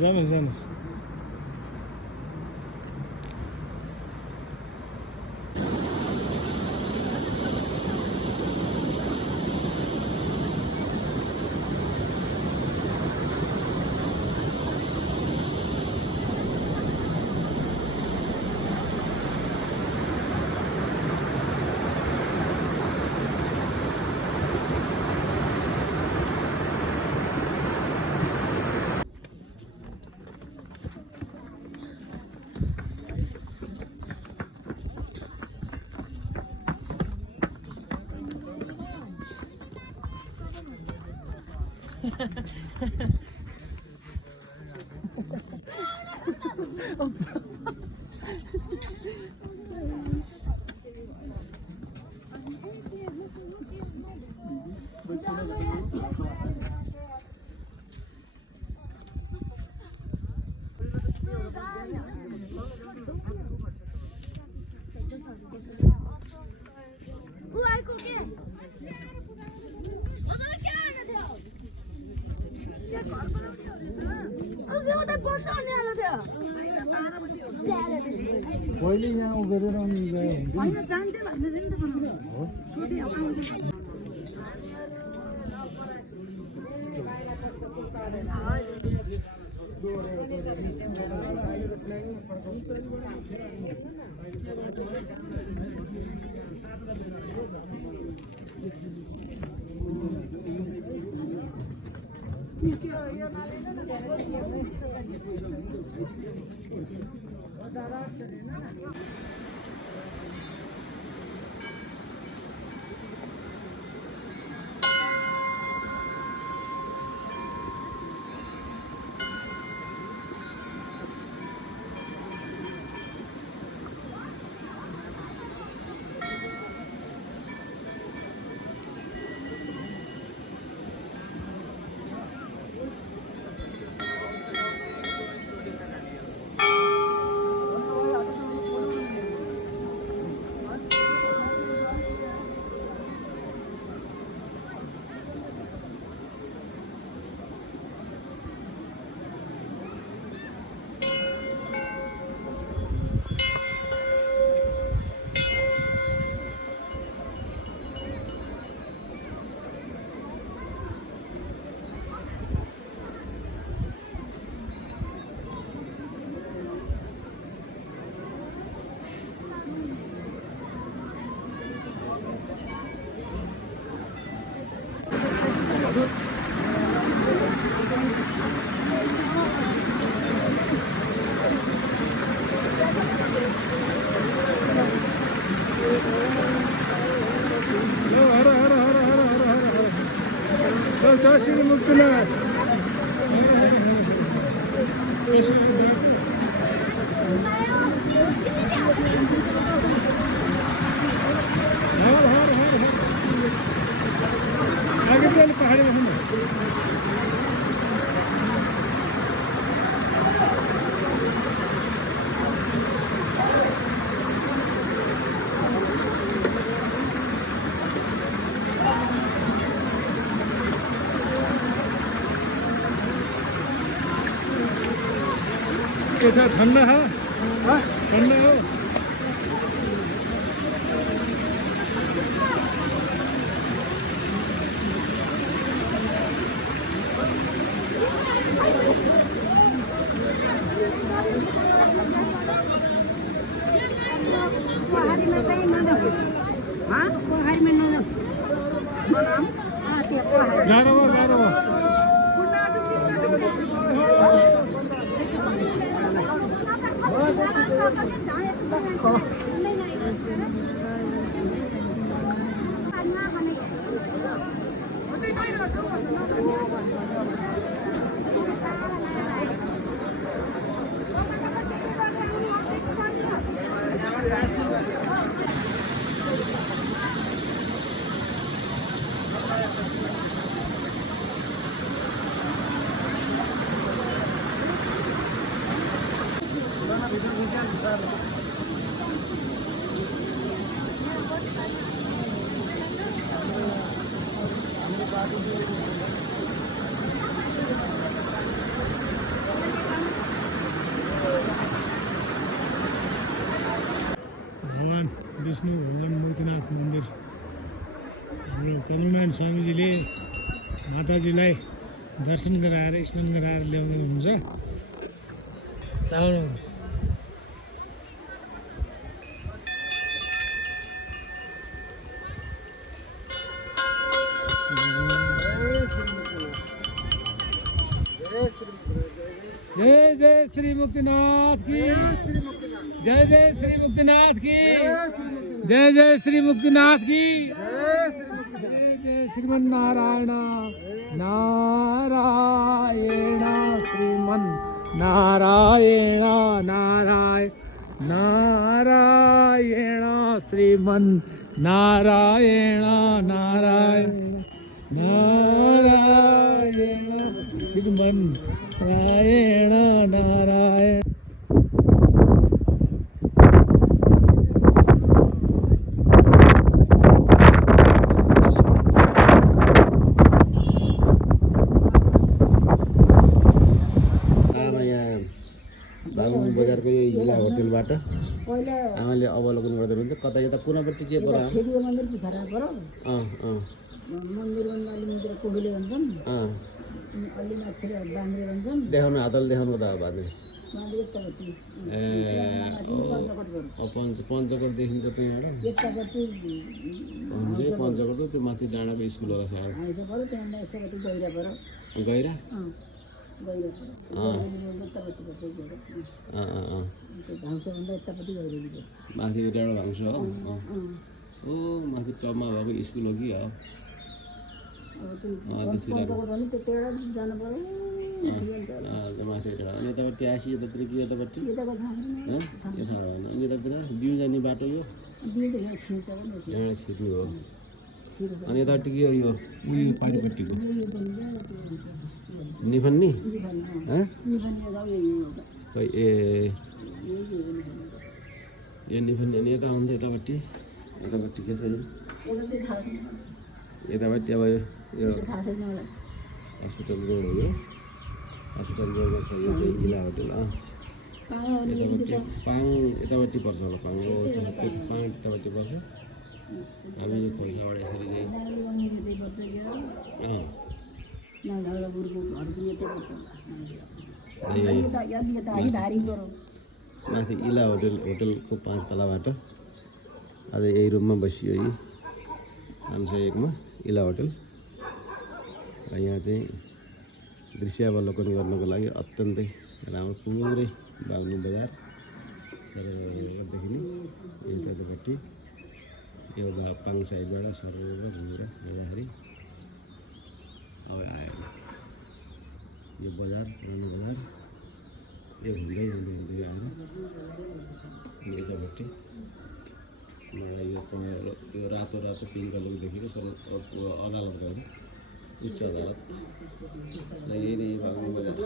जानुहोस् जानुहोस्। पहिले यहाँ उभिएर अनि कैसा ठंडा है? ठंडा हो? गारो श्रीमुक्तिनाथ मन्दिर हाम्रो कमलनारायण स्वामीजीले माताजीलाई दर्शन गराएर स्नान गराएर ल्याउनु हुन्छ। जय जय श्री मुक्तिनाथ की, जय जय श्री मुक्तिनाथ की, जय जय श्री मुक्तिनाथ की, जय जय श्रीमन नारायण नारायण श्रीमन नारायण नारायण नारायण श्रीमन नारायण नारायण नारायण श्रीमन नारायण नारायण। बागलुङ बजारको यो इला होटलबाट आमाले अवलोकन गर्दै हुनुहुन्छ। कता यता कुनापट्टि के परा मन्दिर पिछाडा पर मन्दिर भन्दा कोडुले भन्छन्, अलि माथि बाङ्रे भन्छन्। देखाउनु हातले देखाउनु त बाद यतापट्टि ए पञ्चकोट देखिन्छ त्यो एउटा पञ्चकोट त्यो माथि डाँडाको स्कुल होला सायद त्यहाँबाट यसोपट्टि गहिरा पर गहिरा माथि डाँडा भाङ्छ हो। ओ माथि टपमा भएको स्कुल हो कि हो माथि अनि यतापट्टि आसी यतातिर कि यतापट्टि यो ठाउँमा होइन। अनि यतातिर बिउ जाने बाटो यो यहाँ छिर्नु हो। अनि यतापट्टि के हो यो उयो पारिपट्टिको निफन्नी खै ए यो निफन्नी। अनि यता आउँछ यतापट्टि यतापट्टि के छ यो यतापट्टि अब यो हस्पिटल रोड हो। यो हस्पिटल रोडमा छ यो चाहिँ इला होटल। यतापट्टि पाङ यतापट्टि पर्छ होला पाङ त्यो पाङ यतापट्टि पर्छ। हामी यो खोल्साबाट यसरी चाहिँ माथि इला होटलको 5 तलाबाट आज यही रुममा बसियो यी 501 इला होटल। र यहाँ चाहिँ दृश्यावलोकन गर्नको लागि अत्यन्तै राम्रो पुरै बागलुङ बजार सरर देखिने यतापट्टि यो पाङ साइडबाट सरर घुमेर हेर्दाखेरि अब आयो यो बजार पुरानो बजार यो घुम्दै घुम्दै आएर यतापट्टि मलाई यो रातो पिङ्क कलर देखेको सर अदालत गर्छ उच्च अदालत र यही नै बागलुङ बजारको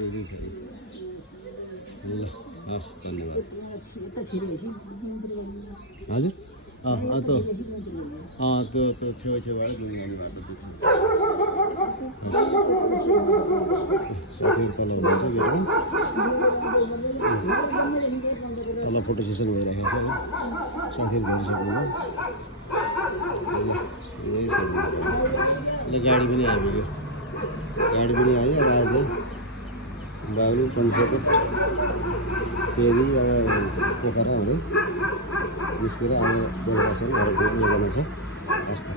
यही छ। ल हस् धन्यवाद। हजुर त्यो छेउछेउबाट जाने बाटो साथीहरू तल हुनुहुन्छ यो तल फोटो सेसन भइरहेको छ साथीहरू धरिसक्नुभयो। गाडी पनि आइपुग्यो गाडी पनि आयो। अब आज बागलुङ पञ्चकोट फेरि अब पोखरा हुँदै निस्केर आज बेलुकासम्म घर गइने योजना छ। हस् त।